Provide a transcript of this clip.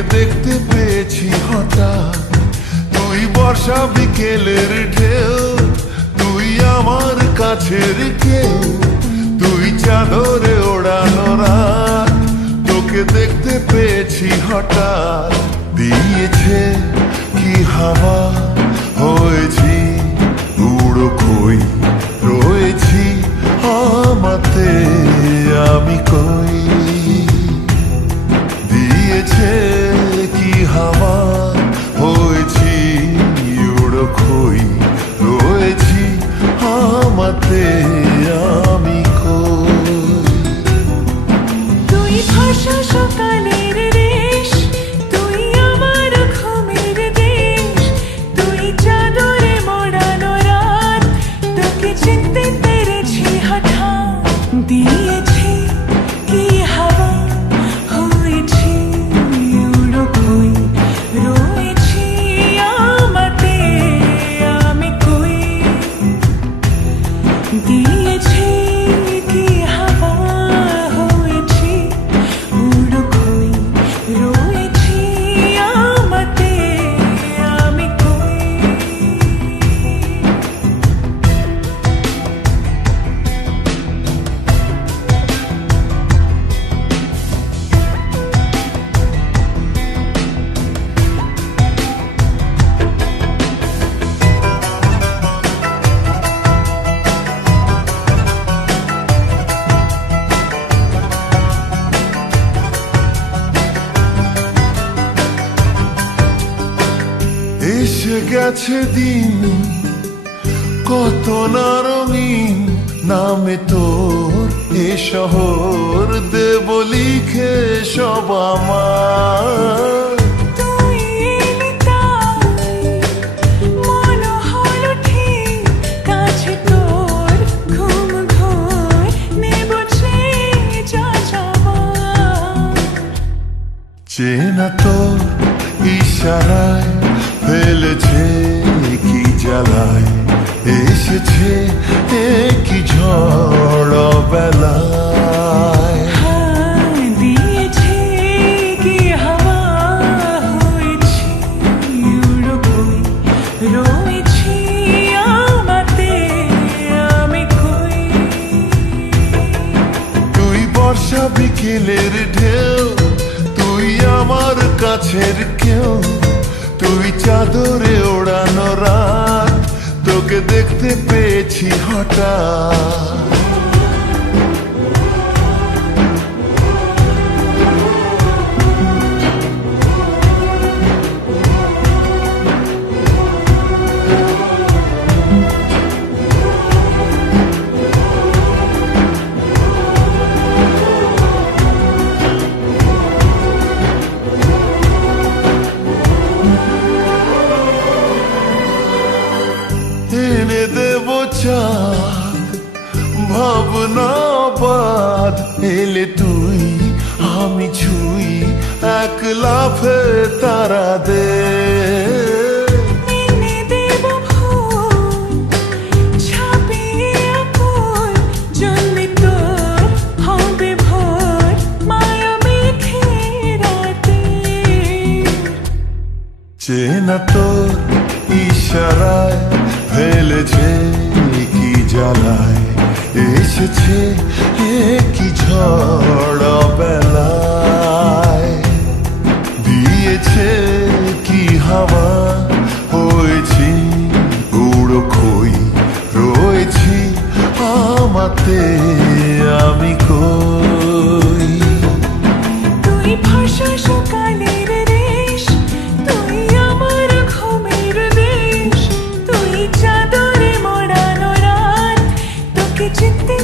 তোকে দেখতে পেয়েছি হঠাৎ, তুই বর্ষা বিকেলের ঢেউ, তুই আমার কাছের কেউ, তুই চাদরে ওড়ানো রাত, তোকে দেখতে পেয়েছি হঠাৎ। দিয়েছে কি হাওয়া, হয়েছি উড়ো খই, রয়েছি আমাতে আমি কই। দিয়েছে কি হাওয়া, হয়েছি উড়ো খই, রয়েছি আমাতে আমি কই। তুই ভাষা সকালের রেশ, তুই আমার ঘুমের দেশ, তুই চাদরে মোড়ানো রাত, তোকে চিনতে পেরেছি হঠাৎ। দিয়েছি কি হাওয়া, হয়েছি উড়ো খই, রয়েছি আমাতে আমি কই। দিয়েছি কি হাওয়া, হয়েছি উড়ো খই, রয়েছি আমাতে আমি কই। এসে গেছে দিন কত না রঙিন, নামে তোর এ শহর দেব লিখে সব আমার। তুই এলি তাই মন হলো ঠিক, কাছে তোর ঘুম ঘোর নেব যা যাবার। চেনা তোর ইশারায় ফেলেছে কি জ্বালায়, এসেছে কি ঝড় বেলায়। দিয়েছি কি হাওয়া, হয়েছি উড়ো খই, রয়েছি আমাতে আমি কই। তুই বর্ষা বিকেলের ঢেউ, তুই আমার কাছের কেউ, তুই চাদরে ওড়ানো রাত, তোকে দেখতে পেয়েছি হঠাৎ। এনে দেব চাঁদ ভাবনা বাদ, এলে তুই আমি ছুই এক লাফে তারা দে। এনে দেব ফুল ছাপিয়ে আকুল, জন্মে তোর হবে ভোর মায়া মেঘে রাতে। চেনা তোর ইশারায় ফেলেছে কি জ্বালায়, এসেছে কি ঝড় বেলায়। দিয়েছে কি হাওয়া, হয়েছি উড়ো খই, রয়েছি আমাতে আমি কই। তুই ভাষা সকালের রেশ, তুই আমার ঘুমের দেশ, তুই চাদরে মোড়ানো রাত, তোকে চিনতে